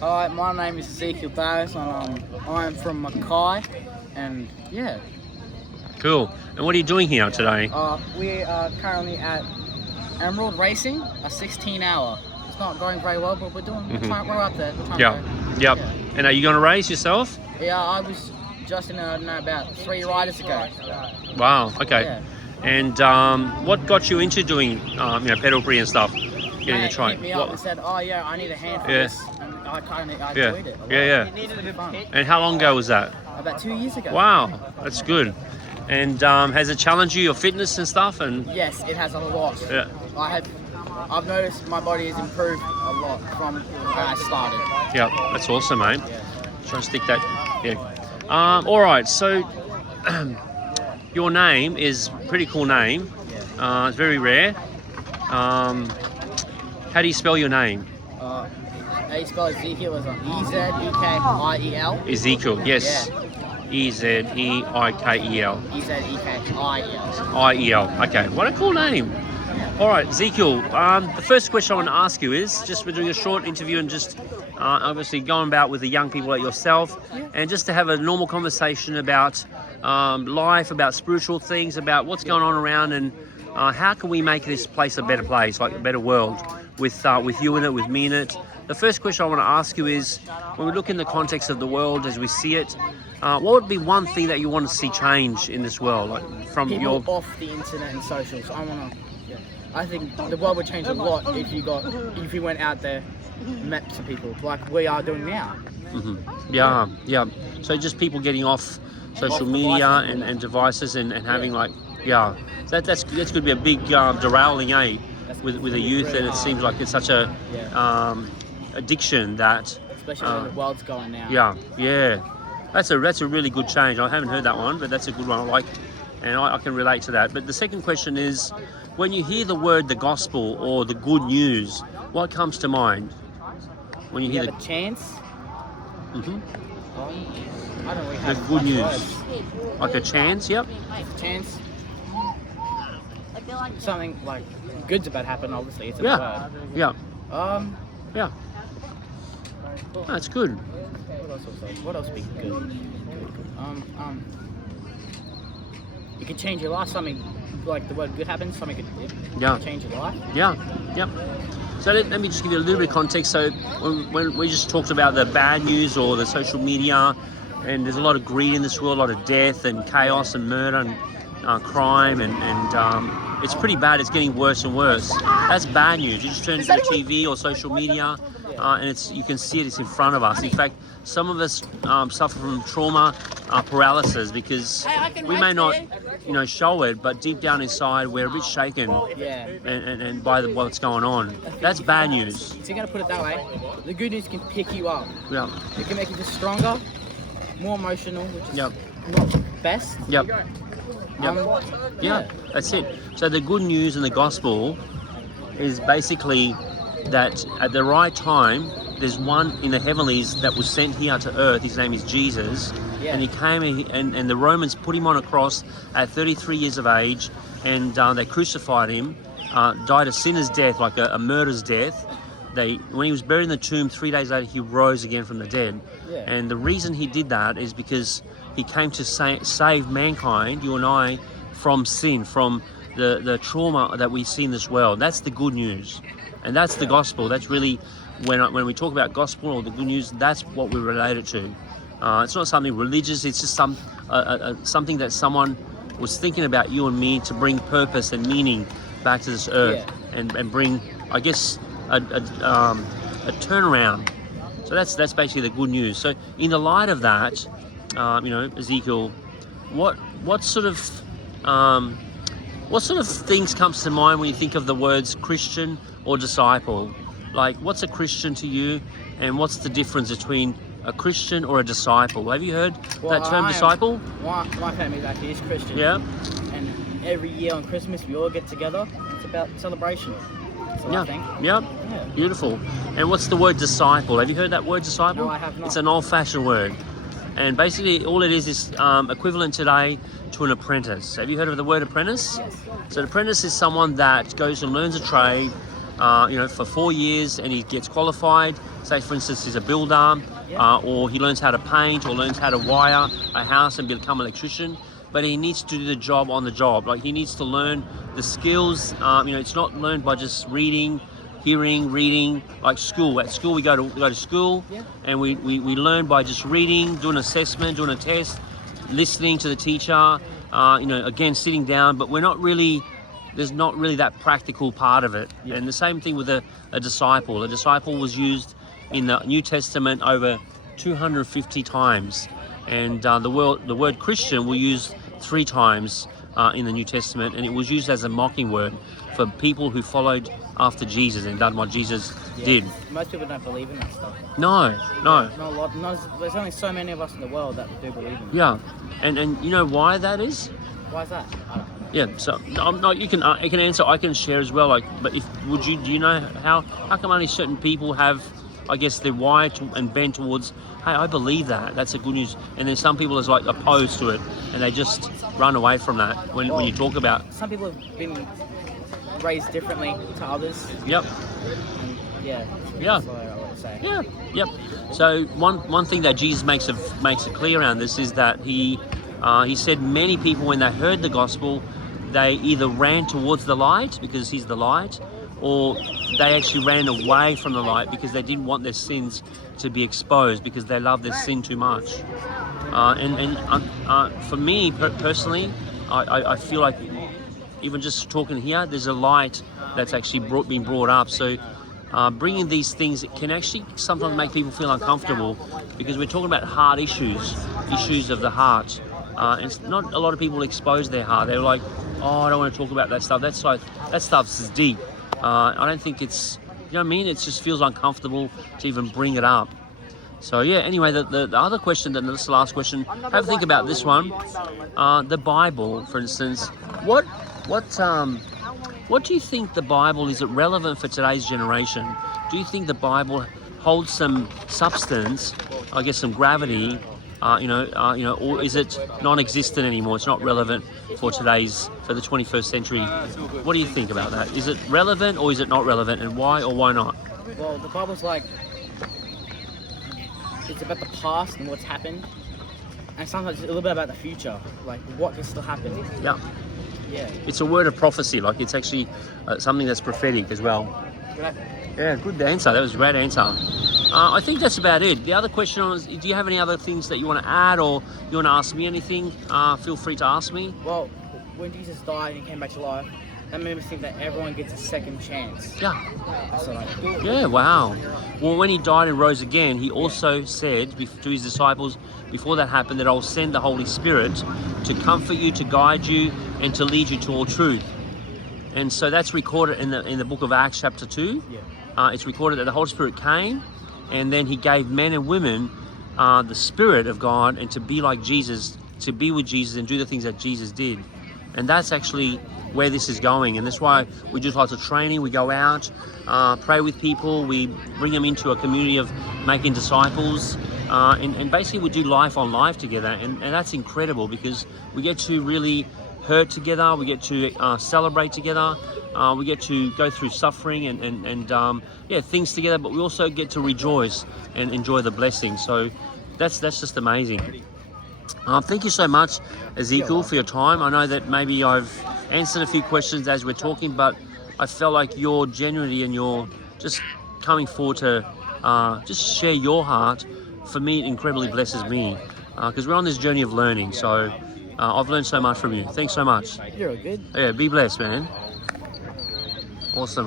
Hi, my name is Ezekiel Davis, and I'm from Mackay, and yeah, Cool. And what are you doing here today? we are currently at Emerald Racing, a 16-hour. It's not going very well, but we're trying, we're up there. We're trying Yeah. to Yep. Yeah. And are you going to race yourself? Yeah, I was just in about 3 riders ago. Wow. Okay. Yeah. And what got you into doing, pedal-free and stuff? Getting Mate the train. hit me up and said, "Oh yeah, I need a hand for Yeah. this," and I Yeah. enjoyed it. A lot. Yeah. It's really fun. And how long ago was that? About 2 years ago. Wow. That's good. And has it challenged you, your fitness and stuff? And Yes, it has a lot. yeah. I've noticed my body has improved a lot from when I started. Yeah. That's awesome, mate. Yeah. Try to stick that. Yeah. All right. So your name is a pretty cool name. It's very rare. How do you spell your name? How you spell Ezekiel is Ezekiel. Ezekiel, yes. Ezekiel. Ezekiel. IEL. Okay, what a cool name. All right, Ezekiel, the first question I want to ask you is, just we're doing a short interview and just obviously going about with the young people like yourself, and just to have a normal conversation about life, about spiritual things, about what's going on around, and how can we make this place a better place, like a better world, with you in it, with me in it. The first question I want to ask you is, when we look in the context of the world as we see it, what would be one thing that you want to see change in this world, like from People your... off the internet and socials. I think the world would change a lot if you went out there, met some people like we are doing now. Yeah. So just people getting off social media and devices and having that's going to be a big derailing, with the youth, and it seems like it's such a addiction that. Especially when the world's going now. Yeah. That's a really good change. I haven't heard that one, but that's a good one. I like, and I can relate to that. But the second question is, when you hear the word the gospel or the good news, what comes to mind? When you You hear have a chance. the I don't really the have good much news, words. like a chance, yep. A chance. Something like good's about to happen. Obviously, it's a Yeah. word. Yeah. That's good. What else would be good? You could change your life. Something like the word good happens. Something could change your life. Yeah. Yep. So let me just give you a little bit of context. So when we just talked about the bad news or the social media, and there's a lot of greed in this world, a lot of death and chaos and murder and crime, and it's pretty bad. It's getting worse and worse. That's bad news. You just turn to the TV or social media, and you can see it's in front of us. In fact, some of us suffer from trauma paralysis because we may not, show it, but deep down inside we're a bit shaken, and by what's going on. That's bad news. So you're gonna put it that way. The good news can pick you up. Yeah. It can make you just stronger, more emotional, which is Yep. not the best. Yep. Yeah, that's it. So the good news in the gospel is basically that at the right time, there's one in the heavenlies that was sent here to earth. His name is Jesus. And he came and the Romans put him on a cross at 33 years of age, and they crucified him, died a sinner's death, like a murderer's death. When he was buried in the tomb, 3 days later, he rose again from the dead. And the reason he did that is because he came to save mankind, you and I, from sin, from the trauma that we see in this world. That's the good news. And that's the gospel. That's really, when we talk about gospel or the good news, that's what we relate it to. It's not something religious, it's just something that someone was thinking about you and me to bring purpose and meaning back to this earth, and bring, I guess, a turnaround. So that's basically the good news. So in the light of that, Ezekiel, what sort of things comes to mind when you think of the words Christian or disciple? Like, what's a Christian to you, and what's the difference between a Christian or a disciple? Have you heard that term, disciple? My family actually is Christian. Yeah. And every year on Christmas we all get together. It's about celebration. I think. Yeah. Beautiful. And what's the word disciple? Have you heard that word disciple? No, I have not. It's an old-fashioned word. And basically all it is equivalent today to an apprentice. Have you heard of the word apprentice? Yes. So an apprentice is someone that goes and learns a trade, for 4 years, and he gets qualified. Say, for instance, he's a builder, or he learns how to paint, or learns how to wire a house and become an electrician. But he needs to do the job on the job. Like, he needs to learn the skills. It's not learned by just reading, hearing, reading, like school. At school, we go to school, and we learn by just reading, doing an assessment, doing a test, listening to the teacher, again, sitting down, but there's not really that practical part of it. And the same thing with a disciple. A disciple was used in the New Testament over 250 times. And the word Christian will use 3 times in the New Testament, and it was used as a mocking word for people who followed after Jesus and done what Jesus did. Most people don't believe in that stuff. No. Not a lot. There's only so many of us in the world that do believe in it. Yeah, and you know why that is? Why is that? I don't know. Yeah, so you can answer. I can share as well. Do you know how come only certain people have, I guess, they're wired and bent towards, hey, I believe that. That's a good news. And then some people is like opposed to it, and they just run away from that when you talk about. Some people have been raised differently to others. Yep. And yeah. Yeah. That's what I would say. Yeah. Yep. So one thing that Jesus makes it clear around this is that he said many people, when they heard the gospel, they either ran towards the light because he's the light, or they actually ran away from the light because they didn't want their sins to be exposed because they love their sin too much. For me personally, I feel like even just talking here, there's a light that's actually been brought up. So bringing these things, it can actually sometimes make people feel uncomfortable because we're talking about hard issues of the heart. And not a lot of people expose their heart. They're like, oh, I don't want to talk about that stuff. That stuff's deep. I don't think it's, you know what I mean? It just feels uncomfortable to even bring it up. So yeah, anyway, the other question, this is the last question, have a think about this one. The Bible, for instance, what do you think the Bible, is it relevant for today's generation? Do you think the Bible holds some substance, I guess some gravity, or is it non-existent anymore? It's not relevant for the 21st century. What do you think about that? Is it relevant or is it not relevant, and why or why not? Well, the Bible's like, it's about the past and what's happened, and sometimes it's a little bit about the future, like what can still happen. Yeah. Yeah. It's a word of prophecy, like it's actually something that's prophetic as well. Yeah, good answer. That was a great answer. I think that's about it. The other question is, do you have any other things that you want to add, or you want to ask me anything? Feel free to ask me. Well, when Jesus died and he came back to life, that made me think that everyone gets a second chance. Yeah. That's what I think. Yeah, wow. Well, when he died and rose again, he also said to his disciples, before that happened, that I'll send the Holy Spirit to comfort you, to guide you, and to lead you to all truth. And so that's recorded in the book of Acts chapter 2. Yeah. It's recorded that the Holy Spirit came, and then he gave men and women the Spirit of God, and to be like Jesus, to be with Jesus and do the things that Jesus did. And that's actually where this is going. And that's why we do lots of training. We go out, pray with people. We bring them into a community of making disciples. And basically we do life on life together. And that's incredible because we get to really hurt together. We get to celebrate together. We get to go through suffering and things together. But we also get to rejoice and enjoy the blessings. So that's just amazing. Thank you so much, Ezekiel, for your time. I know that maybe I've answered a few questions as we're talking, but I felt like your genuinity and your just coming forward to just share your heart, for me, it incredibly blesses me because we're on this journey of learning. So I've learned so much from you. Thanks so much. You're good. Yeah, be blessed, man. Awesome, mate.